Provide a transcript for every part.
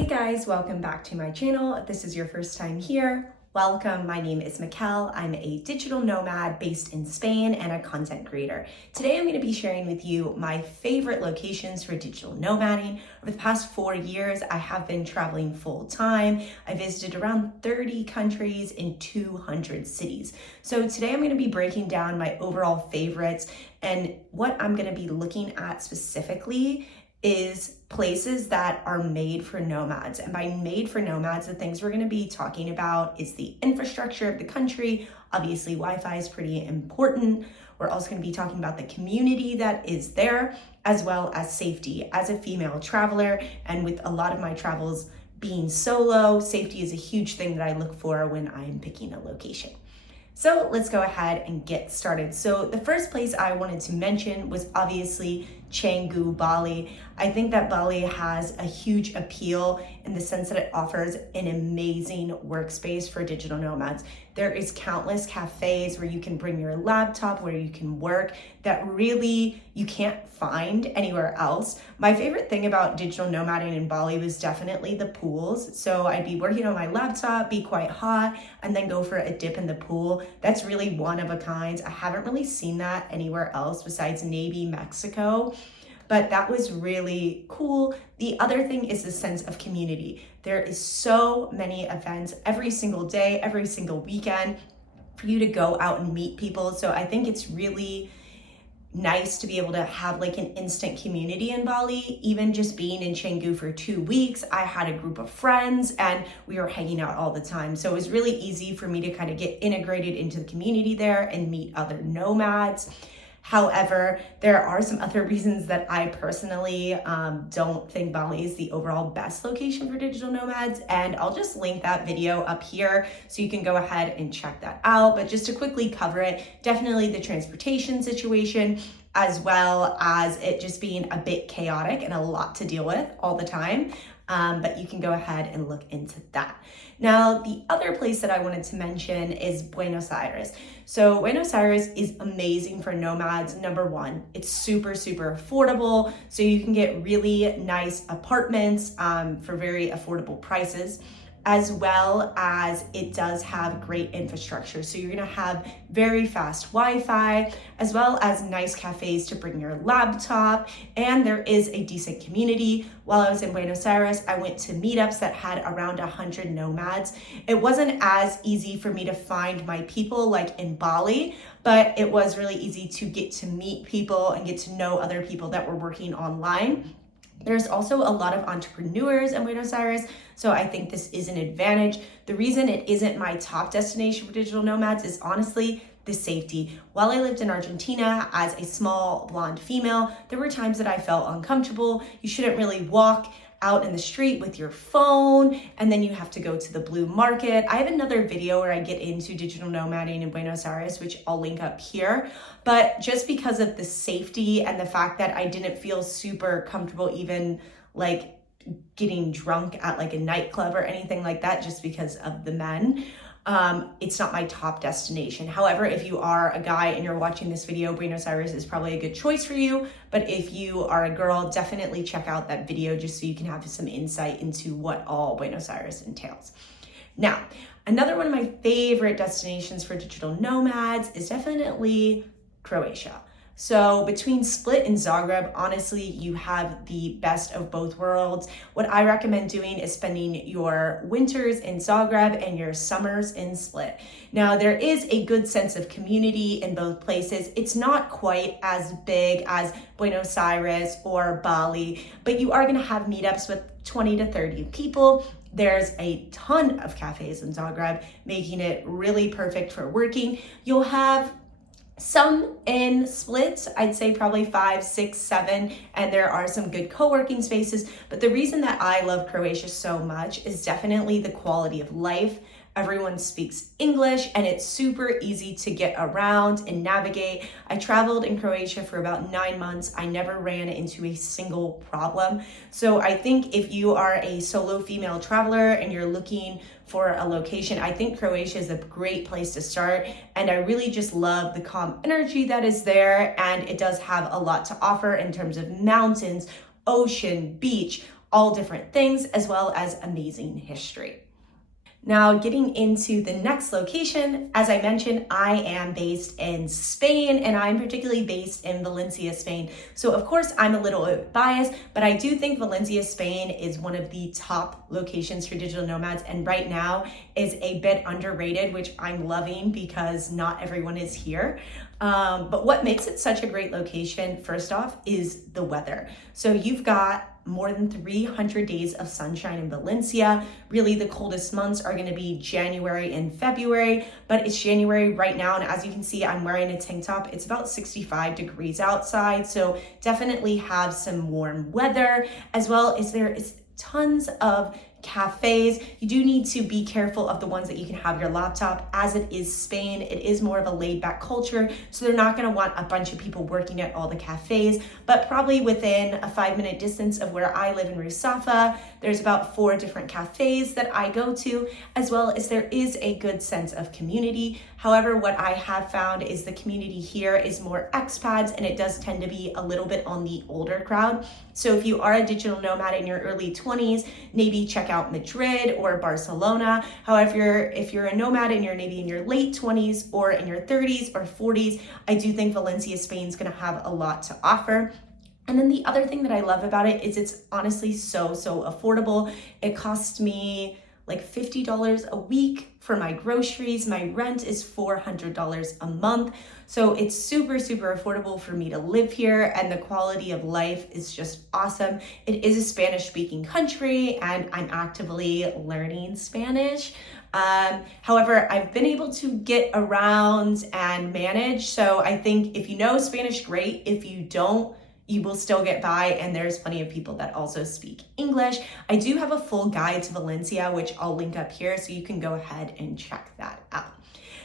Hey guys, welcome back to my channel. If this is your first time here, welcome. My name is Mickelle. I'm a digital nomad based in Spain and a content creator. Today I'm going to be sharing with you my favorite locations for digital nomading. Over the past 4 years, I have been traveling full time. I visited around 30 countries in 200 cities. So today I'm going to be breaking down my overall favorites, and what I'm going to be looking at specifically is places that are made for nomads. And by made for nomads, the things we're going to be talking about is the infrastructure of the country. Obviously, Wi-Fi is pretty important. We're also going to be talking about the community that is there, as well as safety. As a female traveler, and with a lot of my travels being solo, safety is a huge thing that I look for when I'm picking a location. So let's go ahead and get started. So the first place I wanted to mention was obviously Canggu Bali. I think that Bali has a huge appeal in the sense that it offers an amazing workspace for digital nomads. There is countless cafes where you can bring your laptop, where you can work, that really you can't find anywhere else. My favorite thing about digital nomading in Bali was definitely the pools. So I'd be working on my laptop, be quite hot, and then go for a dip in the pool. That's really one of a kind. I haven't really seen that anywhere else besides maybe Mexico, but that was really cool. The other thing is the sense of community. There is so many events every single day, every single weekend for you to go out and meet people. So I think it's really nice to be able to have like an instant community in Bali. Even just being in Canggu for 2 weeks, I had a group of friends and we were hanging out all the time. So it was really easy for me to kind of get integrated into the community there and meet other nomads. However, there are some other reasons that I personally don't think Bali is the overall best location for digital nomads, and I'll just link that video up here so you can go ahead and check that out. But just to quickly cover it, definitely the transportation situation, as well as it just being a bit chaotic and a lot to deal with all the time. But you can go ahead and look into that. Now, the other place that I wanted to mention is Buenos Aires. So Buenos Aires is amazing for nomads. Number one, it's super, super affordable. So you can get really nice apartments for very affordable prices, as well as it does have great infrastructure. So you're gonna have very fast Wi-Fi, as well as nice cafes to bring your laptop, and there is a decent community. While I was in Buenos Aires, I went to meetups that had around 100 nomads. It wasn't as easy for me to find my people like in Bali, but it was really easy to get to meet people and get to know other people that were working online. There's also a lot of entrepreneurs in Buenos Aires, so I think this is an advantage. The reason it isn't my top destination for digital nomads is honestly the safety. While I lived in Argentina as a small blonde female, there were times that I felt uncomfortable. You shouldn't really walk out in the street with your phone, and then you have to go to the blue market. I have another video where I get into digital nomading in Buenos Aires, which I'll link up here. But just because of the safety and the fact that I didn't feel super comfortable even like getting drunk at like a nightclub or anything like that, just because of the men, it's not my top destination. However, if you are a guy and you're watching this video, Buenos Aires is probably a good choice for you. But if you are a girl, definitely check out that video just so you can have some insight into what all Buenos Aires entails. Now, another one of my favorite destinations for digital nomads is definitely Croatia. So between Split and Zagreb, honestly, you have the best of both worlds. What I recommend doing is spending your winters in Zagreb and your summers in Split. Now, there is a good sense of community in both places. It's not quite as big as Buenos Aires or Bali, but you are gonna have meetups with 20 to 30 people. There's a ton of cafes in Zagreb, making it really perfect for working. You'll have some in Split, I'd say probably 5, 6, 7, and there are some good co-working spaces. But the reason that I love Croatia so much is definitely the quality of life. Everyone speaks English and it's super easy to get around and navigate. I traveled in Croatia for about 9 months. I never ran into a single problem. So I think if you are a solo female traveler and you're looking for a location, I think Croatia is a great place to start. And I really just love the calm energy that is there. And it does have a lot to offer in terms of mountains, ocean, beach, all different things, as well as amazing history. Now, getting into the next location, as I mentioned, I am based in Spain, and I'm particularly based in Valencia, Spain. So of course, I'm a little bit biased, but I do think Valencia, Spain is one of the top locations for digital nomads, and right now is a bit underrated, which I'm loving because not everyone is here. But what makes it such a great location, first off, is the weather. So you've got more than 300 days of sunshine in Valencia. Really, the coldest months are going to be January and February, but it's January right now, and as you can see, I'm wearing a tank top. It's about 65 degrees outside, so definitely have some warm weather, as well as there is tons of cafes. You do need to be careful of the ones that you can have your laptop. As it is Spain, it is more of a laid back culture, so they're not going to want a bunch of people working at all the cafes, but probably within a 5-minute distance of where I live in Rusafa, there's about 4 different cafes that I go to, as well as there is a good sense of community. However, what I have found is the community here is more expats, and it does tend to be a little bit on the older crowd. So if you are a digital nomad in your early 20s, maybe check out Madrid or Barcelona. However, if you're a nomad and you're maybe in your late 20s or in your 30s or 40s, I do think Valencia, Spain is going to have a lot to offer. And then the other thing that I love about it is it's honestly so affordable. It costs me like $50 a week for my groceries. My rent is $400 a month. So it's super affordable for me to live here, and the quality of life is just awesome. It is a Spanish speaking country, and I'm actively learning Spanish. However, I've been able to get around and manage. So I think if you know Spanish, great. If you don't, you will still get by, and there's plenty of people that also speak English. I do have a full guide to Valencia, which I'll link up here, so you can go ahead and check that out.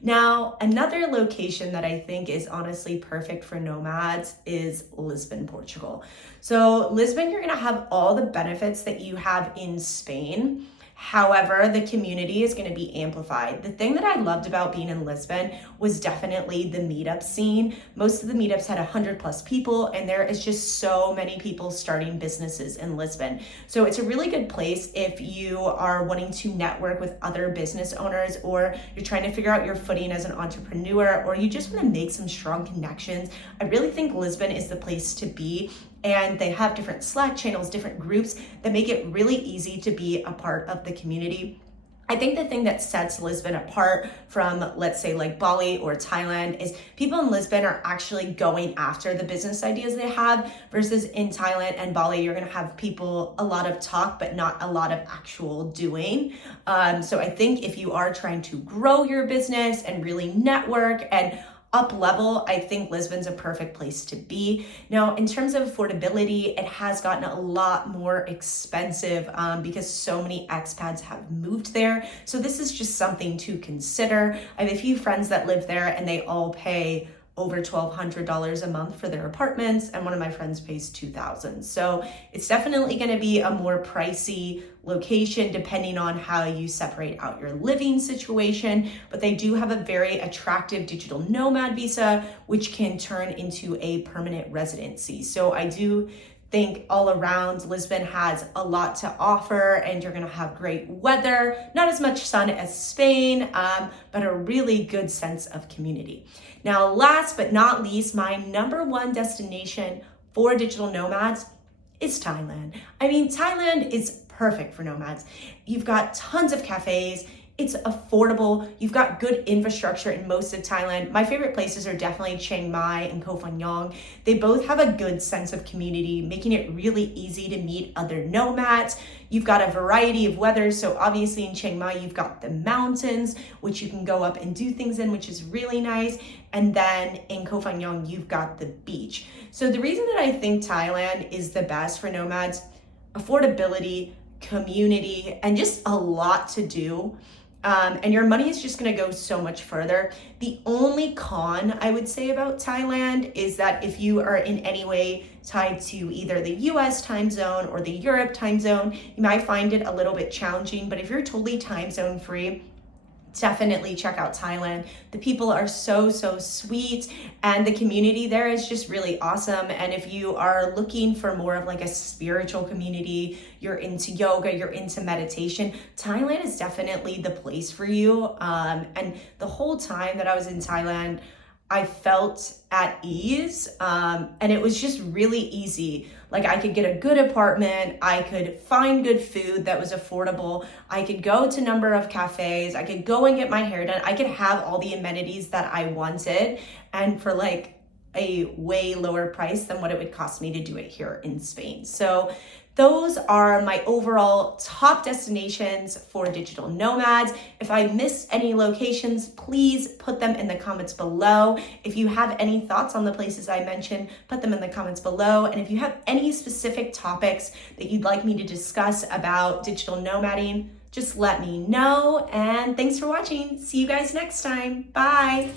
Now, another location that I think is honestly perfect for nomads is Lisbon, Portugal. So Lisbon, you're gonna have all the benefits that you have in Spain. However, the community is going to be amplified. The thing that I loved about being in Lisbon was definitely the meetup scene. Most of the meetups had 100+ people, and there is just so many people starting businesses in Lisbon. So it's a really good place if you are wanting to network with other business owners, or you're trying to figure out your footing as an entrepreneur, or you just want to make some strong connections. I really think Lisbon is the place to be. And they have different Slack channels, different groups that make it really easy to be a part of the community. I think the thing that sets Lisbon apart from, let's say, like Bali or Thailand is people in Lisbon are actually going after the business ideas they have, versus in Thailand and Bali, you're going to have people a lot of talk, but not a lot of actual doing. So I think if you are trying to grow your business and really network and up level, I think Lisbon's a perfect place to be. Now, in terms of affordability, it has gotten a lot more expensive because so many expats have moved there. So this is just something to consider. I have a few friends that live there, and they all pay over $1,200 a month for their apartments, and one of my friends pays $2,000. So it's definitely going to be a more pricey location depending on how you separate out your living situation, but they do have a very attractive digital nomad visa, which can turn into a permanent residency. So I do think all around Lisbon has a lot to offer, and you're gonna have great weather, not as much sun as Spain, but a really good sense of community. Now, last but not least, my number one destination for digital nomads is Thailand. I mean, Thailand is perfect for nomads. You've got tons of cafes. It's affordable. You've got good infrastructure in most of Thailand. My favorite places are definitely Chiang Mai and Koh Phangan. They both have a good sense of community, making it really easy to meet other nomads. You've got a variety of weather. So obviously in Chiang Mai, you've got the mountains, which you can go up and do things in, which is really nice. And then in Koh Phangan, you've got the beach. So the reason that I think Thailand is the best for nomads, affordability, community, and just a lot to do. And your money is just going to go so much further. The only con I would say about Thailand is that if you are in any way tied to either the US time zone or the Europe time zone, you might find it a little bit challenging. But if you're totally time zone free, definitely check out Thailand. The people are so sweet, and the community there is just really awesome. And if you are looking for more of like a spiritual community, you're into yoga, you're into meditation, Thailand is definitely the place for you. And the whole time that I was in Thailand, I felt at ease, and it was just really easy. Like, I could get a good apartment, I could find good food that was affordable, I could go to a number of cafes, I could go and get my hair done, I could have all the amenities that I wanted, and for like a way lower price than what it would cost me to do it here in Spain. So those are my overall top destinations for digital nomads. If I missed any locations, please put them in the comments below. If you have any thoughts on the places I mentioned, put them in the comments below. And if you have any specific topics that you'd like me to discuss about digital nomading, just let me know. And thanks for watching. See you guys next time. Bye.